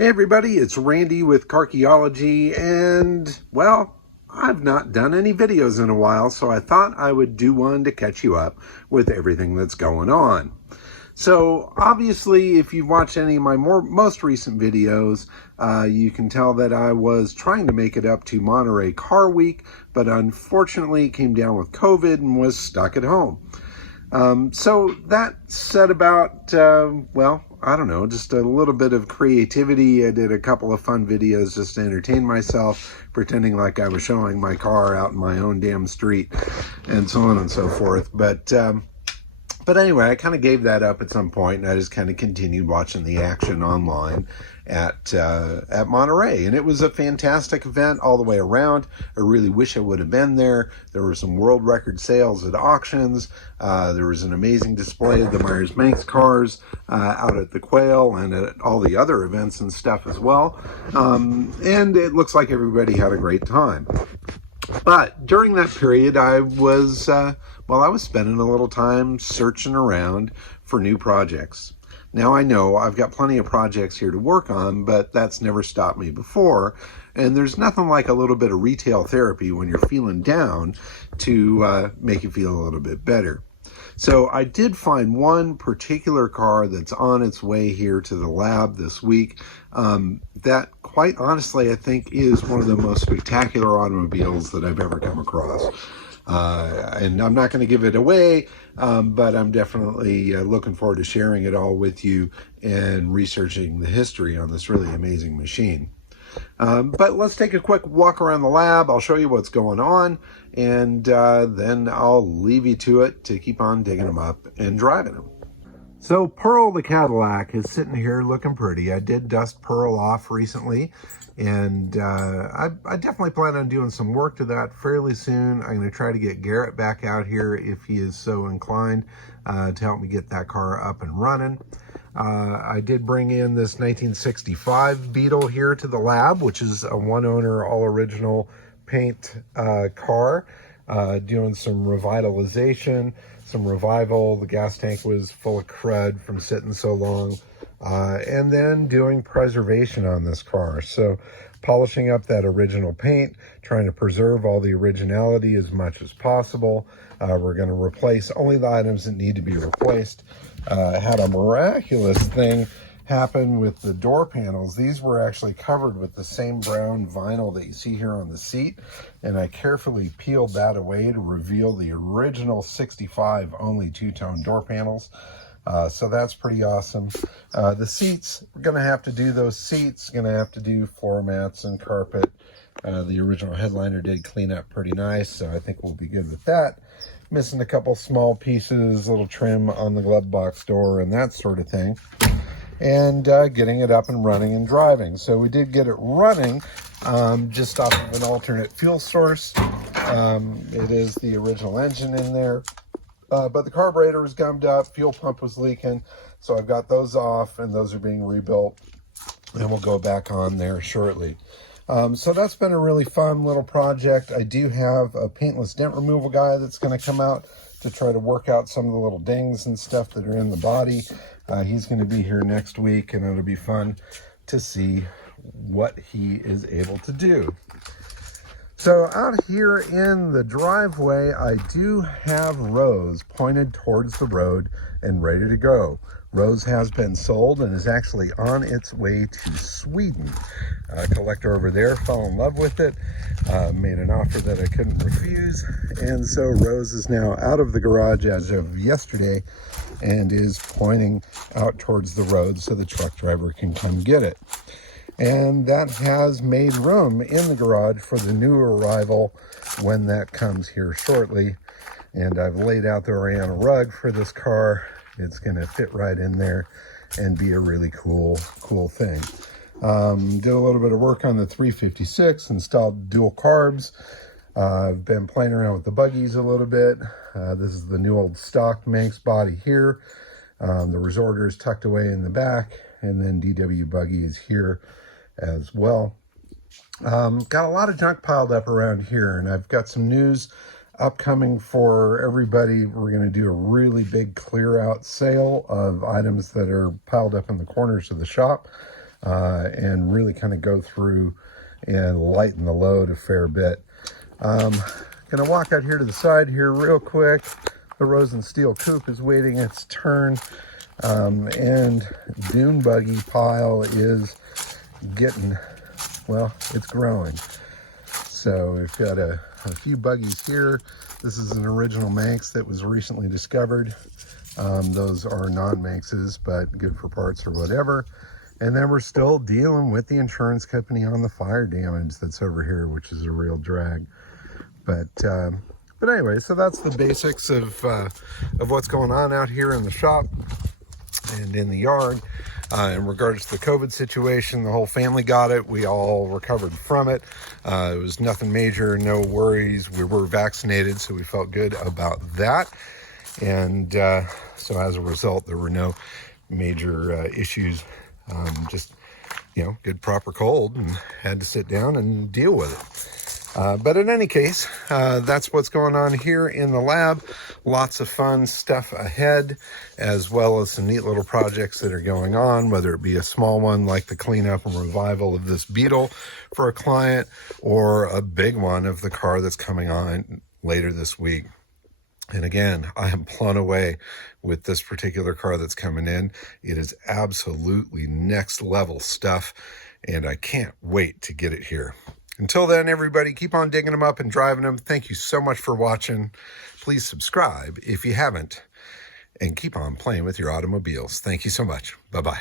Hey everybody, it's Randy with Carchaeology, and well, I've not done any videos in a while, so I thought I would do one to catch you up with everything that's going on. So obviously, if you've watched any of my most recent videos, you can tell that I was trying to make it up to Monterey Car Week, but unfortunately came down with COVID and was stuck at home. So that said about, well, I don't know, just a little bit of creativity. I did a couple of fun videos just to entertain myself, pretending like I was showing my car out in my own damn street and so on and so forth. But anyway, I kind of gave that up at some point, and I just kind of continued watching the action online at Monterey. And it was a fantastic event all the way around. I really wish I would have been there. There were some world record sales at auctions. There was an amazing display of the Myers-Manx cars out at the Quail and at all the other events and stuff as well. And it looks like everybody had a great time. But during that period, I was spending a little time searching around for new projects. Now I know I've got plenty of projects here to work on, but that's never stopped me before. And there's nothing like a little bit of retail therapy when you're feeling down to make you feel a little bit better. So I did find one particular car that's on its way here to the lab this week that, quite honestly, I think is one of the most spectacular automobiles that I've ever come across. And I'm not going to give it away, but I'm definitely looking forward to sharing it all with you and researching the history on this really amazing machine. But let's take a quick walk around the lab. I'll show you what's going on, and then I'll leave you to it to keep on digging them up and driving them. So Pearl the Cadillac is sitting here looking pretty. I did dust Pearl off recently, and I definitely plan on doing some work to that fairly soon. I'm going to try to get Garrett back out here if he is so inclined to help me get that car up and running. I did bring in this 1965 Beetle here to the lab, which is a one-owner, all-original paint car, doing some revitalization, some revival. The gas tank was full of crud from sitting so long, and then doing preservation on this car. So polishing up that original paint, trying to preserve all the originality as much as possible. We're going to replace only the items that need to be replaced. Had a miraculous thing happen with the door panels. These were actually covered with the same brown vinyl that you see here on the seat, and I carefully peeled that away to reveal the original 65 only two-tone door panels. So that's pretty awesome. The seats, we're going to have to do those seats, going to have to do floor mats and carpet. The original headliner did clean up pretty nice, so I think we'll be good with that. Missing a couple small pieces, little trim on the glove box door and that sort of thing. And getting it up and running and driving. So we did get it running just off of an alternate fuel source. It is the original engine in there. But the carburetor was gummed up, fuel pump was leaking. So I've got those off and those are being rebuilt. And we'll go back on there shortly. So that's been a really fun little project. I do have a paintless dent removal guy that's going to come out to try to work out some of the little dings and stuff that are in the body. He's going to be here next week, and it'll be fun to see what he is able to do. So out here in the driveway, I do have Rose pointed towards the road and ready to go. Rose has been sold and is actually on its way to Sweden. A collector over there fell in love with it, made an offer that I couldn't refuse, and so Rose is now out of the garage as of yesterday and is pointing out towards the road so the truck driver can come get it. And that has made room in the garage for the new arrival when that comes here shortly. And I've laid out the Oriana rug for this car. It's going to fit right in there and be a really cool thing. Did a little bit of work on the 356, installed dual carbs. I've been playing around with the buggies a little bit. This is the new old stock Manx body here. The resorter is tucked away in the back, and then DW buggy is here as well. Got a lot of junk piled up around here, and I've got some news upcoming for everybody. We're going to do a really big clear out sale of items that are piled up in the corners of the shop. and really kind of go through and lighten the load a fair bit. Gonna walk out here to the side here real quick. The Rosen Steel Coupe is waiting its turn, and dune buggy pile is getting, well, it's growing. So we've got a few buggies here. This is an original Manx that was recently discovered. Those are non-Manxes, but good for parts or whatever. And then we're still dealing with the insurance company on the fire damage that's over here, which is a real drag. But anyway, so that's the basics of what's going on out here in the shop and in the yard. In regards to the COVID situation, the whole family got it. We all recovered from it. It was nothing major, no worries. We were vaccinated, so we felt good about that. And so as a result, there were no major issues. Just, good proper cold, and had to sit down and deal with it. But in any case, that's what's going on here in the lab. Lots of fun stuff ahead, as well as some neat little projects that are going on, whether it be a small one like the cleanup and revival of this Beetle for a client, or a big one of the car that's coming on later this week. And again, I am blown away with this particular car that's coming in. It is absolutely next level stuff, and I can't wait to get it here. Until then, everybody, keep on digging them up and driving them. Thank you so much for watching. Please subscribe if you haven't, and keep on playing with your automobiles. Thank you so much. Bye-bye.